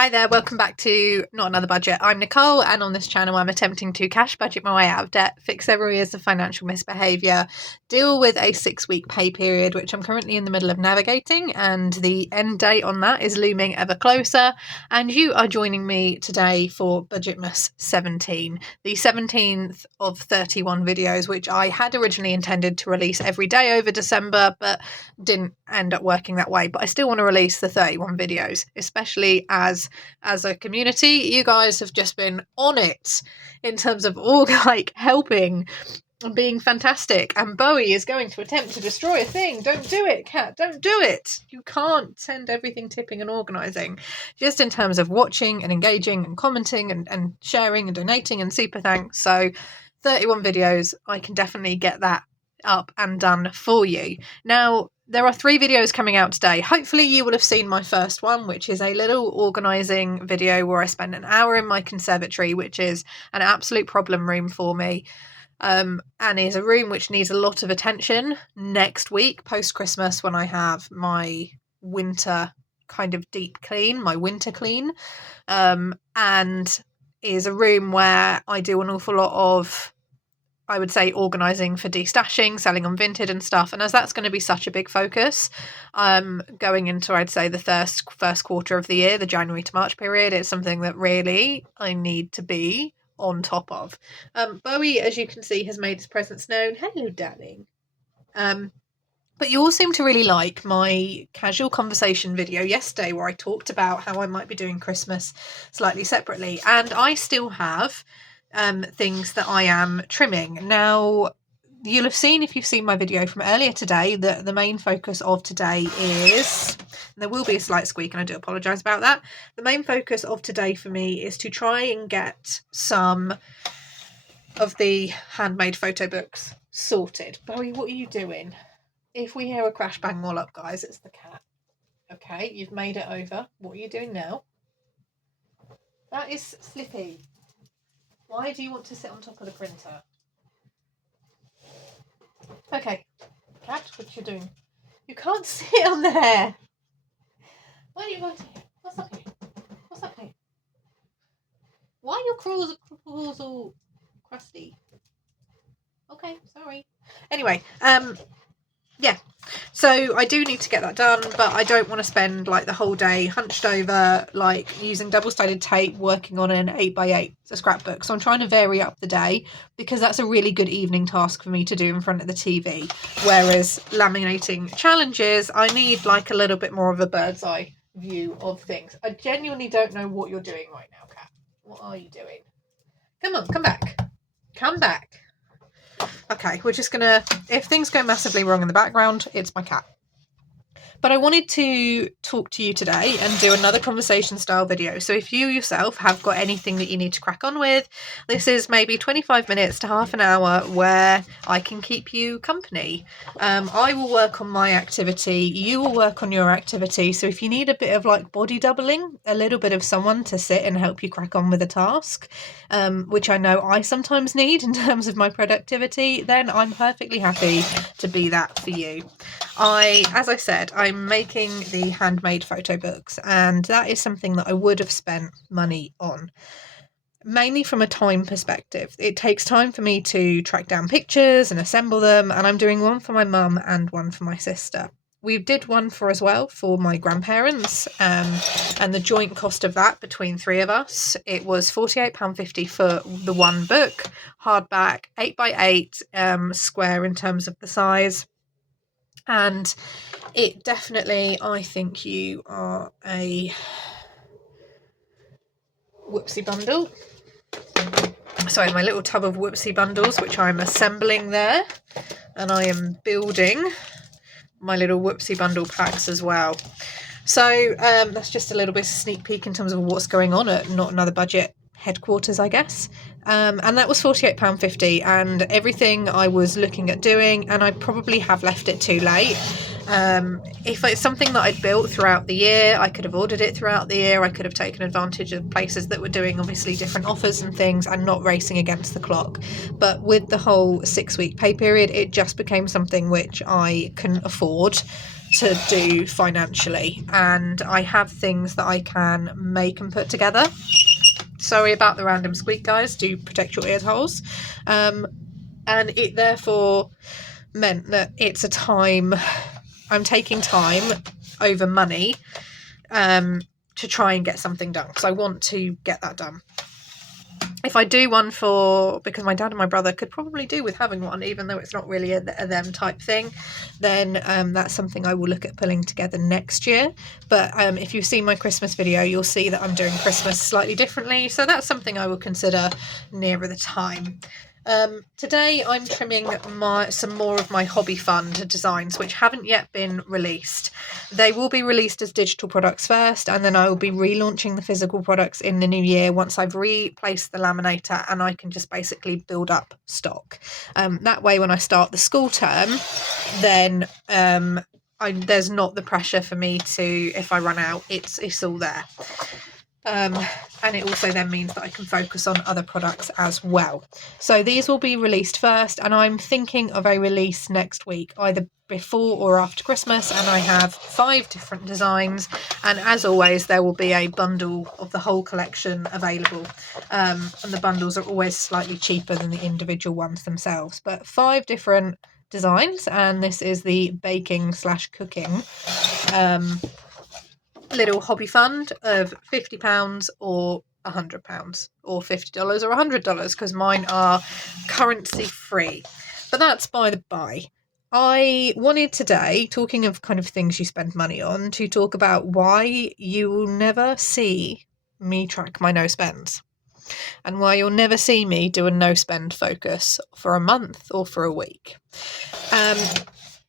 Hi there, welcome back to Not Another Budget. I'm Nicole, and on this channel I'm attempting to cash budget my way out of debt, fix several years of financial misbehaviour, deal with a 6-week pay period which I'm currently in the middle of navigating, and the end date on that is looming ever closer, and you are joining me today for Budgetmas 17, the 17th of 31 videos which I had originally intended to release every day over December but didn't end up working that way. But I still want to release the 31 videos, especially as a community you guys have just been on it in terms of all helping and being fantastic. And Bowie is going to attempt to destroy a thing. Don't do it, Kat, don't do it. You can't send everything tipping and organising. Just in terms of watching and engaging and commenting and sharing and donating and super thanks. So 31 videos, I can definitely get that up and done for you. Now, there are 3 videos coming out today. Hopefully you will have seen my first one, which is a little organising video where I spend an hour in my conservatory, which is an absolute problem room for me, and is a room which needs a lot of attention next week, post-Christmas, when I have my winter kind of deep clean, my winter clean, and is a room where I do an awful lot of, I would say, organising for destashing, selling on Vinted and stuff. And as that's going to be such a big focus going into, I'd say, the first quarter of the year, the January to March period, it's something that really I need to be on top of. Bowie, as you can see, has made his presence known. Hello, darling. But you all seem to really like my casual conversation video yesterday where I talked about how I might be doing Christmas slightly separately. And I still have things that I am trimming. Now, you'll have seen, if you've seen my video from earlier today, that the main focus of today is, and there will be a slight squeak and I do apologise about that, the main focus of today for me is to try and get some of the handmade photo books sorted. Bowie, what are you doing? If we hear a crash bang all up, guys, it's the cat. Okay, you've made it over. What are you doing now? That is Slippy. Why do you want to sit on top of the printer? Okay, cat, what you doing? You can't sit on there. Why are you going to here? What's up here? What's up here? Why are your claws all crusty? Okay, sorry. Anyway, yeah, so I do need to get that done, but I don't want to spend like the whole day hunched over, like using double-sided tape, working on an 8x8 scrapbook. So I'm trying to vary up the day because that's a really good evening task for me to do in front of the TV. Whereas laminating challenges, I need like a little bit more of a bird's eye view of things. I genuinely don't know what you're doing right now, Kat. What are you doing? Come on, come back. Come back. Okay, we're just gonna, if things go massively wrong in the background, it's my cat. But I wanted to talk to you today and do another conversation style video. So if you yourself have got anything that you need to crack on with, this is maybe 25 minutes to half an hour where I can keep you company. I will work on my activity, you will work on your activity. So if you need a bit of like body doubling, a little bit of someone to sit and help you crack on with a task, which I know I sometimes need in terms of my productivity, then I'm perfectly happy to be that for you. As I said, I'm making the handmade photo books, and that is something that I would have spent money on. Mainly from a time perspective. It takes time for me to track down pictures and assemble them, and I'm doing one for my mum and one for my sister. We did one for my grandparents, and the joint cost of that between 3 of us, it was £48.50 for the one book, hardback, 8x8, square in terms of the size. And it definitely, I think you are a whoopsie bundle. Sorry, my little tub of whoopsie bundles, which I'm assembling there. And I am building my little whoopsie bundle packs as well. So that's just a little bit of a sneak peek in terms of what's going on at Not Another Budget headquarters, I guess. And that was £48.50, and everything I was looking at doing, and I probably have left it too late. If it's something that I'd built throughout the year, I could have ordered it throughout the year. I could have taken advantage of places that were doing obviously different offers and things and not racing against the clock. But with the whole 6-week pay period, it just became something which I couldn't afford to do financially, and I have things that I can make and put together. Sorry about the random squeak, guys. Do protect your ear holes. And it therefore meant that it's a time, I'm taking time over money to try and get something done, because I want to get that done. If I do one because my dad and my brother could probably do with having one, even though it's not really a them type thing, then that's something I will look at pulling together next year. But if you've seen my Christmas video, you'll see that I'm doing Christmas slightly differently, so that's something I will consider nearer the time. Today I'm trimming some more of my hobby fund designs, which haven't yet been released. They will be released as digital products first, and then I will be relaunching the physical products in the new year once I've replaced the laminator and I can just basically build up stock. That way, when I start the school term, then there's not the pressure for me to, if I run out, it's all there. And it also then means that I can focus on other products as well. So these will be released first, and I'm thinking of a release next week, either before or after Christmas, and I have 5 different designs, and as always there will be a bundle of the whole collection available, and the bundles are always slightly cheaper than the individual ones themselves, but 5 different designs, and this is the baking/cooking little hobby fund of £50 or £100 or $50 or $100, because mine are currency free. But that's by the by. I wanted today, talking of kind of things you spend money on, to talk about why you will never see me track my no spends, and why you'll never see me do a no spend focus for a month or for a week,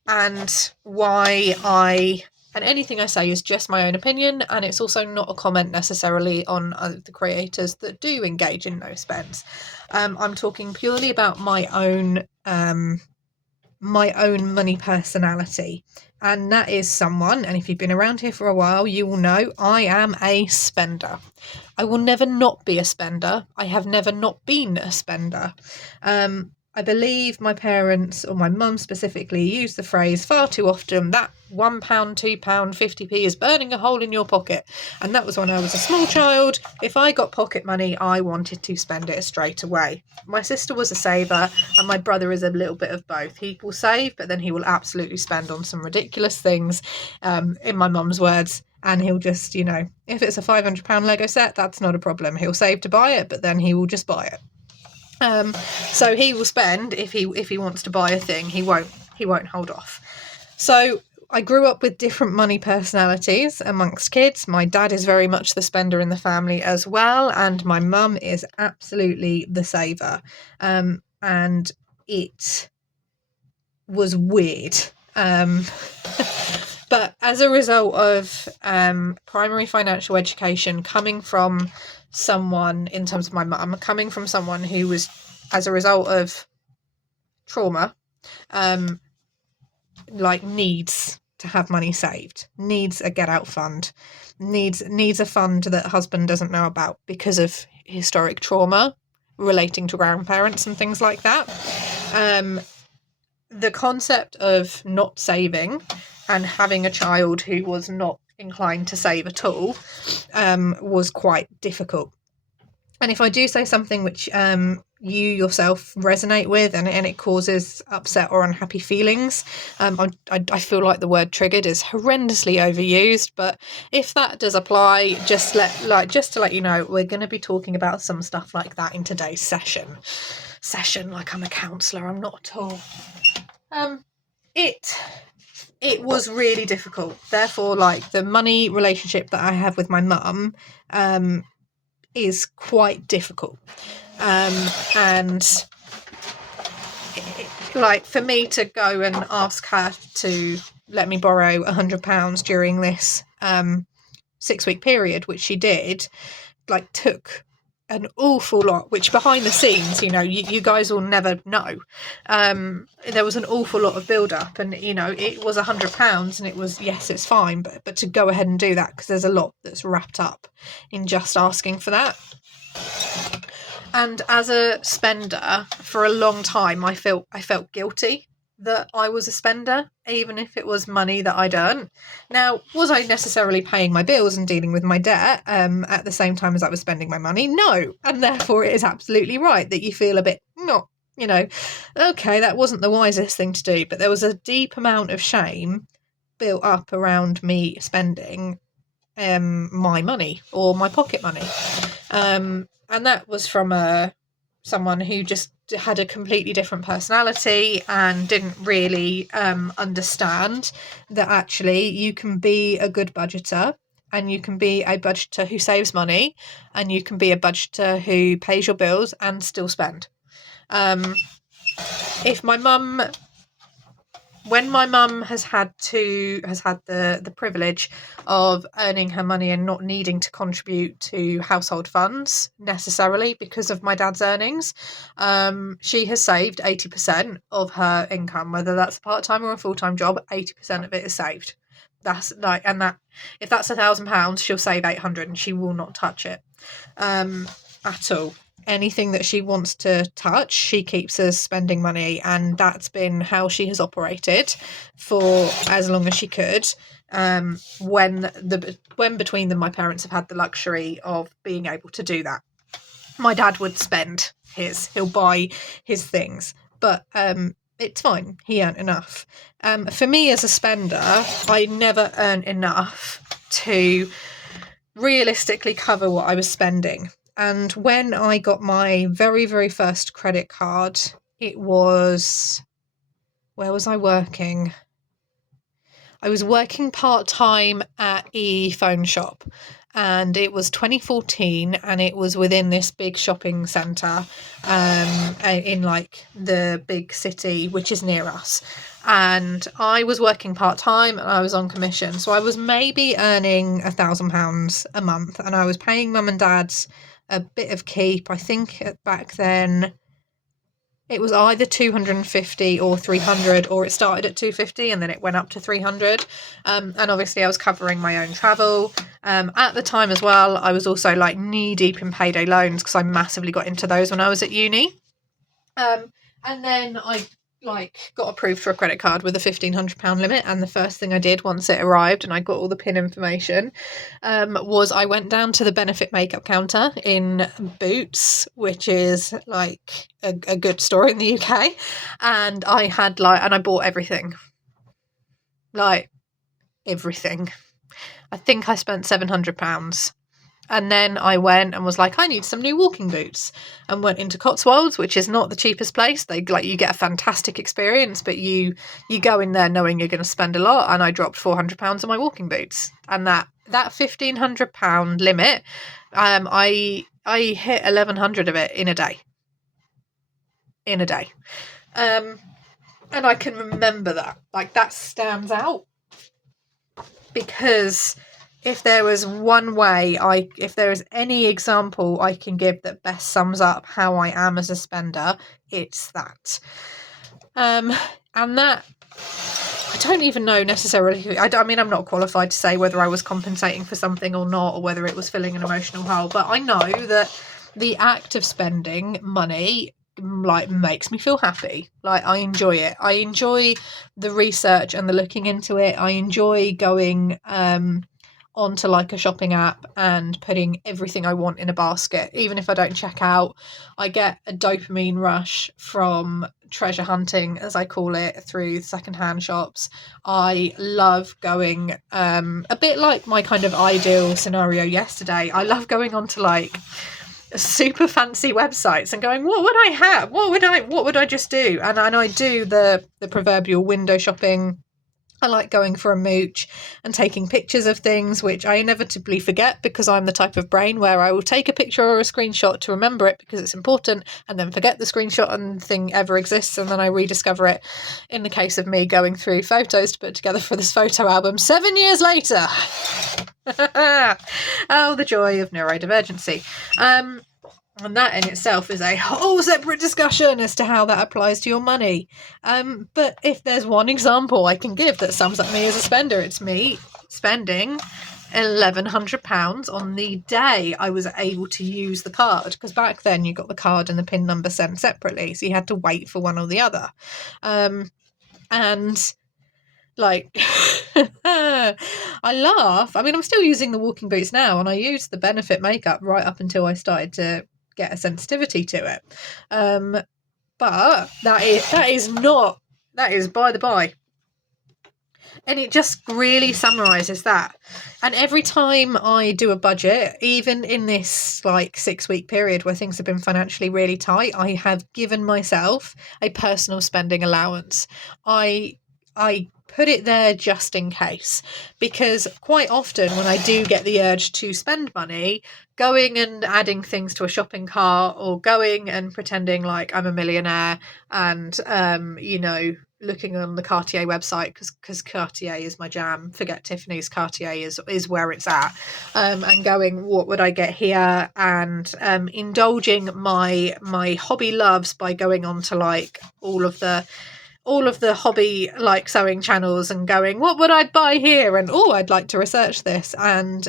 and why and anything I say is just my own opinion, and it's also not a comment necessarily on the creators that do engage in no spends. I'm talking purely about my own money personality, and that is someone, and if you've been around here for a while, you will know I am a spender. I will never not be a spender. I have never not been a spender. I believe my parents, or my mum specifically, use the phrase far too often that £1, £2, 50p is burning a hole in your pocket. And that was when I was a small child. If I got pocket money, I wanted to spend it straight away. My sister was a saver, and my brother is a little bit of both. He will save, but then he will absolutely spend on some ridiculous things, in my mum's words. And he'll just, if it's a £500 Lego set, that's not a problem. He'll save to buy it, but then he will just buy it. So he will spend if he wants to buy a thing. He won't hold off. So I grew up with different money personalities amongst kids. My dad is very much the spender in the family as well, and my mum is absolutely the saver. And it was weird. But as a result of primary financial education, coming from someone, in terms of my mum, coming from someone who was, as a result of trauma, needs to have money saved, needs a get out fund, needs a fund that husband doesn't know about because of historic trauma relating to grandparents and things like that. The concept of not saving and having a child who was not inclined to save at all was quite difficult. And if I do say something which you yourself resonate with, and it causes upset or unhappy feelings, I feel like the word triggered is horrendously overused, but if that does apply, just to let you know, we're going to be talking about some stuff like that in today's session like I'm a counsellor. I'm not at all. It was really difficult. Therefore, the money relationship that I have with my mum is quite difficult. And for me to go and ask her to let me borrow £100 during this 6-week period, which she did, took an awful lot, which behind the scenes, you guys will never know. There was an awful lot of build up, and it was £100, and it was, yes, it's fine, but to go ahead and do that, because there's a lot that's wrapped up in just asking for that. And as a spender for a long time, I felt guilty, that I was a spender, even if it was money that I'd earned. Now, was I necessarily paying my bills and dealing with my debt at the same time as I was spending my money? No. And therefore it is absolutely right that you feel a bit, not, okay, that wasn't the wisest thing to do. But there was a deep amount of shame built up around me spending my money or my pocket money. And that was from someone who just had a completely different personality and didn't really understand that actually you can be a good budgeter, and you can be a budgeter who saves money, and you can be a budgeter who pays your bills and still spend. If my mum When my mum has had the privilege of earning her money and not needing to contribute to household funds necessarily because of my dad's earnings, she has saved 80% of her income, whether that's a part-time or a full-time job. 80% of it is saved. That's like, and that if that's £1,000, she'll save 800, and she will not touch it at all. Anything that she wants to touch, she keeps as spending money, and that's been how she has operated for as long as she could. When between them, my parents have had the luxury of being able to do that. My dad would spend he'll buy his things, but it's fine. He earned enough. For me as a spender, I never earned enough to realistically cover what I was spending. And when I got my very, very first credit card, it was... Where was I working? I was working part-time at a phone shop, and it was 2014, and it was within this big shopping centre in like the big city, which is near us. And I was working part-time and I was on commission. So I was maybe earning £1,000 a month, and I was paying mum and dad's a bit of keep. I think back then it was either 250 or 300, or it started at 250 and then it went up to 300. And obviously I was covering my own travel. At the time as well, I was also like knee deep in payday loans because I massively got into those when I was at uni. And then I got approved for a credit card with a £1,500 limit, and the first thing I did once it arrived and I got all the PIN information was I went down to the Benefit makeup counter in Boots, which is like a good store in the UK, and I had and I bought everything. Everything. I think I spent £700. And then I went and was like, I need some new walking boots, and went into Cotswolds, which is not the cheapest place. You get a fantastic experience, but you go in there knowing you're going to spend a lot. And I dropped £400 on my walking boots, and that £1,500 limit, I hit 1,100 of it in a day. And I can remember that. That stands out, because if there was one way, if there is any example I can give that best sums up how I am as a spender, it's that. And that, I don't even know necessarily. I mean, I'm not qualified to say whether I was compensating for something or not, or whether it was filling an emotional hole. But I know that the act of spending money makes me feel happy. I enjoy it. I enjoy the research and the looking into it. I enjoy going onto a shopping app and putting everything I want in a basket. Even if I don't check out, I get a dopamine rush from treasure hunting, as I call it, through secondhand shops. I love going a bit like my kind of ideal scenario yesterday. I love going onto super fancy websites and going, what would I have? What would I just do? And I do the proverbial window shopping. I like going for a mooch and taking pictures of things, which I inevitably forget because I'm the type of brain where I will take a picture or a screenshot to remember it because it's important, and then forget the screenshot and thing ever exists, and then I rediscover it. In the case of me going through photos to put together for this photo album 7 years later. Oh, the joy of neurodivergency. And that in itself is a whole separate discussion as to how that applies to your money. But if there's one example I can give that sums up me as a spender, it's me spending £1,100 on the day I was able to use the card. Because back then you got the card and the PIN number sent separately, so you had to wait for one or the other. And like, I laugh. I mean, I'm still using the walking boots now, and I used the Benefit makeup right up until I started to get a sensitivity to it. But that is by the by. And it just really summarises that. And every time I do a budget, even in this like 6-week period where things have been financially really tight, I have given myself a personal spending allowance. I put it there just in case, because quite often when I do get the urge to spend money, going and adding things to a shopping cart, or going and pretending like I'm a millionaire and looking on the Cartier website, because Cartier is my jam. Forget Tiffany's, Cartier is where it's at. And going, what would I get here? And indulging my hobby loves by going on to like all of the hobby like sewing channels and going, what would I buy here? And I'd like to research this. And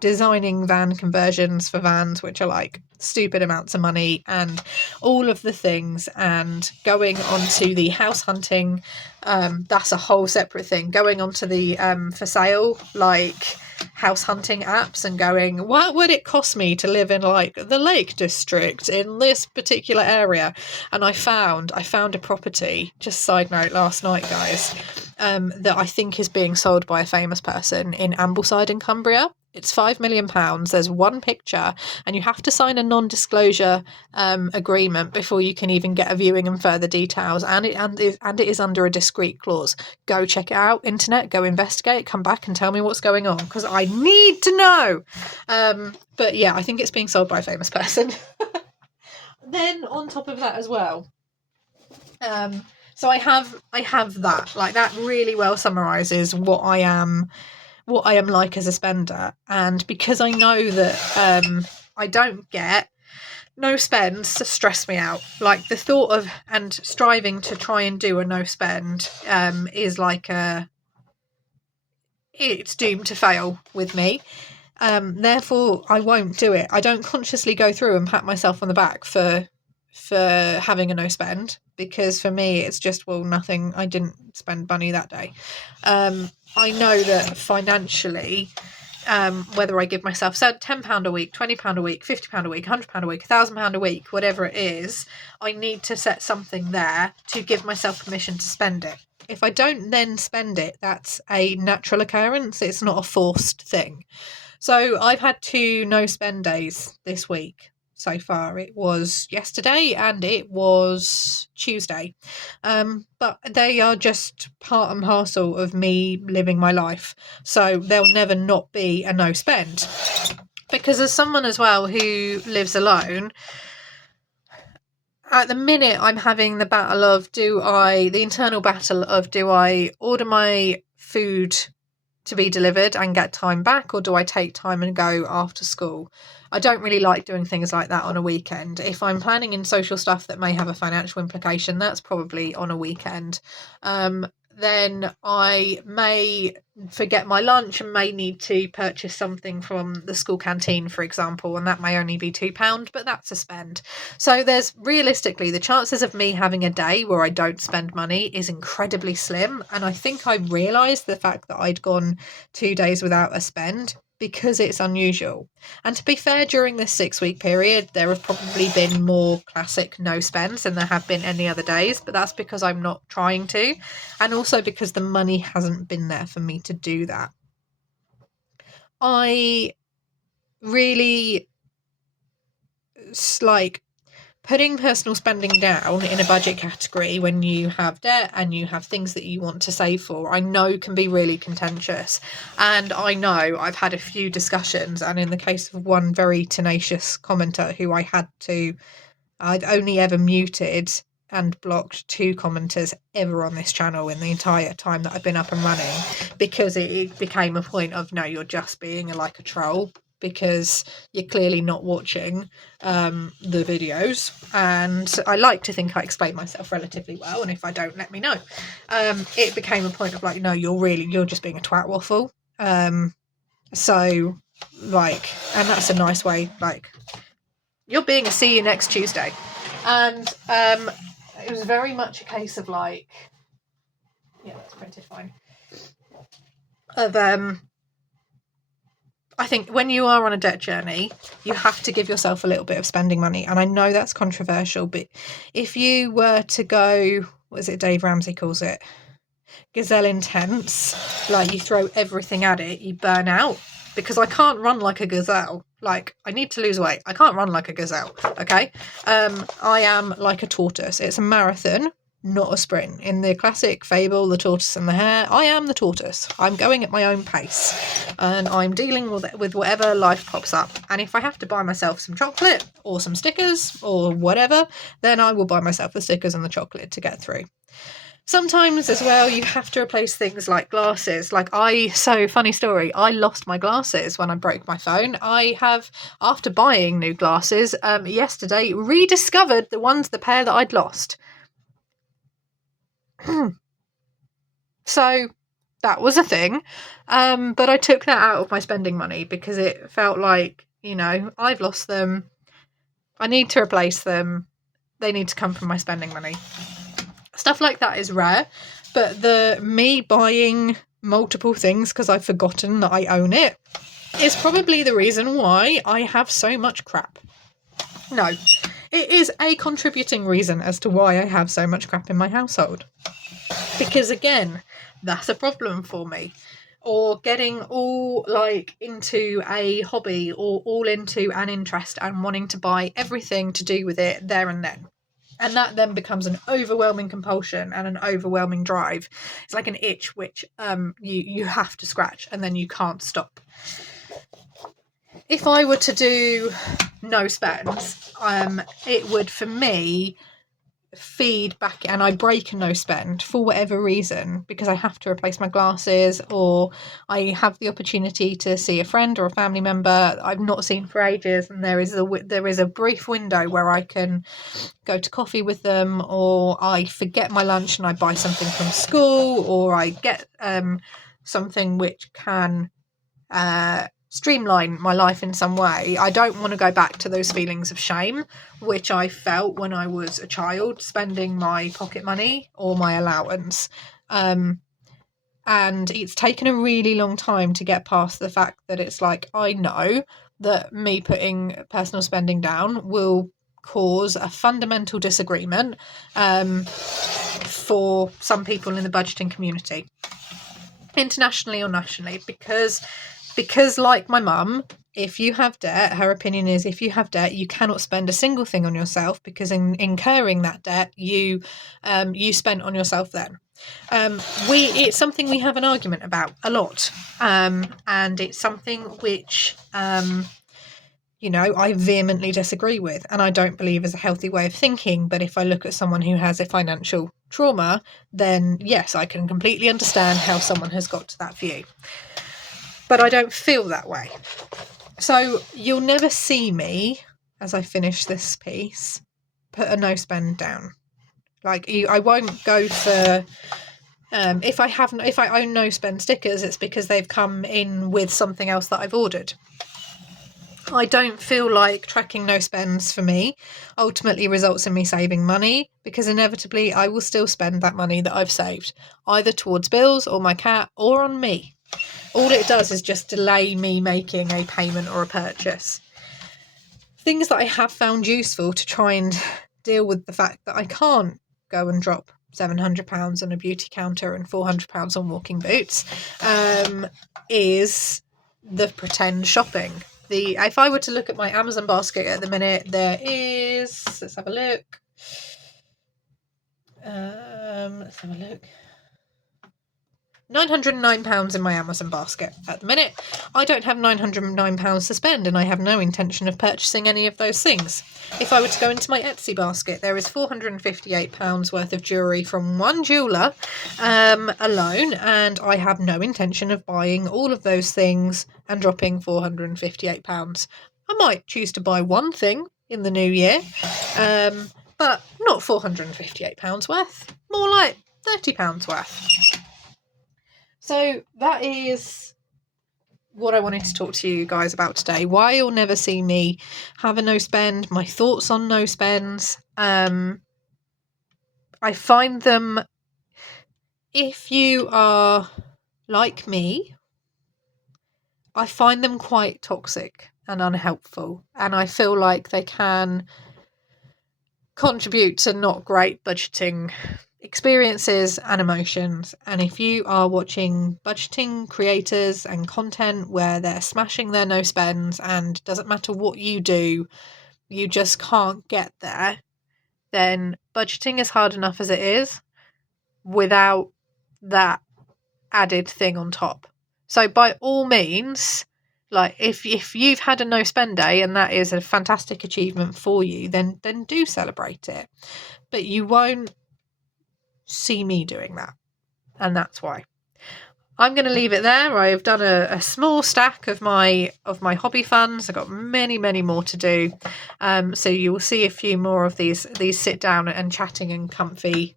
designing van conversions for vans, which are like stupid amounts of money, and all of the things. And going onto the house hunting, that's a whole separate thing. Going onto the for sale like house hunting apps and going, what would it cost me to live in like the Lake District in this particular area? And I found a property, just side note, last night, guys, that I think is being sold by a famous person in Ambleside in Cumbria. It's £5 million. There's one picture, and you have to sign a non-disclosure agreement before you can even get a viewing and further details. And it is under a discreet clause. Go check it out, internet. Go investigate. Come back and tell me what's going on, because I need to know. But yeah, I think it's being sold by a famous person. Then on top of that as well, so I have that. Like, that really well summarises what I am like as a spender. And because I know that I don't get no spends to stress me out. Like, the thought of and striving to try and do a no spend is like it's doomed to fail with me. Therefore, I won't do it. I don't consciously go through and pat myself on the back for having a no spend, because for me it's just, well, nothing. I didn't spend money that day. I know that financially, whether I give myself £10 a week, £20 a week, £50 a week, £100 a week, £1,000 a week, whatever it is, I need to set something there to give myself permission to spend it. If I don't then spend it, that's a natural occurrence. It's not a forced thing. So I've had 2 no spend days this week so far. It was yesterday and it was Tuesday. But they are just part and parcel of me living my life. So there'll never not be a no spend. Because as someone as well who lives alone, at the minute I'm having the internal battle of, do I order my food to be delivered and get time back, or do I take time and go after school? I don't really like doing things like that on a weekend. If I'm planning in social stuff that may have a financial implication, that's probably on a weekend. Then I may forget my lunch and may need to purchase something from the school canteen, for example, and that may only be £2, but that's a spend. So there's realistically, the chances of me having a day where I don't spend money is incredibly slim. And I think I realised the fact that I'd gone 2 days without a spend because it's unusual. And to be fair, during this 6-week period, there have probably been more classic no spends than there have been any other days, but that's because I'm not trying to, and also because the money hasn't been there for me to do that. I really like putting personal spending down in a budget category when you have debt and you have things that you want to save for, I know can be really contentious. And I know I've had a few discussions, and in the case of one very tenacious commenter who I've only ever muted and blocked 2 commenters ever on this channel in the entire time that I've been up and running, because it became a point of, no, you're just being like a troll, because you're clearly not watching the videos. And I like to think I explain myself relatively well, and if I don't, let me know. It became a point of like, no, you're just being a twat waffle. So like, and that's a nice way, like, you're being a see you next Tuesday. And it was very much a case of like, Yeah, that's printed fine. I think when you are on a debt journey, you have to give yourself a little bit of spending money. And I know that's controversial, but if you were to go, what is it Dave Ramsey calls it? Gazelle intense, like you throw everything at it, you burn out. Because I can't run like a gazelle. Like, I need to lose weight. I can't run like a gazelle, okay? I am like a tortoise. It's a marathon, not a sprint. In the classic fable, The Tortoise and the Hare, I am the tortoise. I'm going at my own pace, and I'm dealing with whatever life pops up. And if I have to buy myself some chocolate or some stickers or whatever, then I will buy myself the stickers and the chocolate to get through. Sometimes as well, you have to replace things like glasses. Funny story, I lost my glasses when I broke my phone. I have, after buying new glasses, yesterday rediscovered the pair that I'd lost. So that was a thing. But I took that out of my spending money because it felt like, I've lost them. I need to replace them. They need to come from my spending money. Stuff like that is rare, but me buying multiple things because I've forgotten that I own it is probably the reason why I have so much crap. No, it is a contributing reason as to why I have so much crap in my household. Because again, that's a problem for me. Or getting all into a hobby or all into an interest and wanting to buy everything to do with it there and then. And that then becomes an overwhelming compulsion and an overwhelming drive. It's like an itch which you have to scratch and then you can't stop. If I were to do no spends, it would, for me, feed back, and I break a no spend for whatever reason because I have to replace my glasses, or I have the opportunity to see a friend or a family member I've not seen for ages, and there is a brief window where I can go to coffee with them, or I forget my lunch and I buy something from school, or I get something which can streamline my life in some way. I don't want to go back to those feelings of shame which I felt when I was a child spending my pocket money or my allowance. And it's taken a really long time to get past the fact that it's like, I know that me putting personal spending down will cause a fundamental disagreement for some people in the budgeting community, internationally or nationally, because like my mum, if you have debt, her opinion is if you have debt, you cannot spend a single thing on yourself, because in incurring that debt, you spent on yourself then. It's something we have an argument about a lot, and it's something which I vehemently disagree with, and I don't believe is a healthy way of thinking. But if I look at someone who has a financial trauma, then yes, I can completely understand how someone has got to that view. But I don't feel that way. So you'll never see me, as I finish this piece, put a no spend down. I won't go for if I own no spend stickers, it's because they've come in with something else that I've ordered. I don't feel like tracking no spends for me ultimately results in me saving money, because inevitably I will still spend that money that I've saved either towards bills or my cat or on me. All it does is just delay me making a payment or a purchase. Things that I have found useful to try and deal with the fact that I can't go and drop £700 on a beauty counter and £400 on walking boots is the pretend shopping. If I were to look at my Amazon basket at the minute, there is, let's have a look. £909 in my Amazon basket at the minute. I don't have £909 to spend, and I have no intention of purchasing any of those things. If I were to go into my Etsy basket, there is £458 worth of jewellery from one jeweller alone, and I have no intention of buying all of those things and dropping £458. I might choose to buy one thing in the new year, but not £458 worth, more like £30 worth. So that is what I wanted to talk to you guys about today. Why you'll never see me have a no spend, my thoughts on no spends. I find them if you are like me, I find them quite toxic and unhelpful, and I feel like they can contribute to not great budgeting experiences and emotions. And if you are watching budgeting creators and content where they're smashing their no spends and doesn't matter what you do, you just can't get there, then budgeting is hard enough as it is without that added thing on top. So by all means, like if you've had a no spend day and that is a fantastic achievement for you, then do celebrate it. But you won't see me doing that. And that's why. I'm going to leave it there. I've done a small stack of my hobby funds. I've got many, many more to do. So you will see a few more of these sit down and chatting and comfy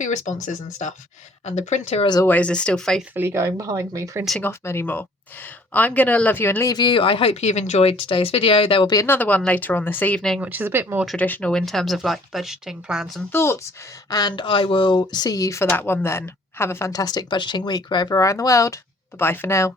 responses and stuff. And the printer, as always, is still faithfully going behind me, printing off many more. I'm going to love you and leave you. I hope you've enjoyed today's video. There will be another one later on this evening, which is a bit more traditional in terms of like budgeting plans and thoughts. And I will see you for that one then. Have a fantastic budgeting week wherever you are in the world. Bye-bye for now.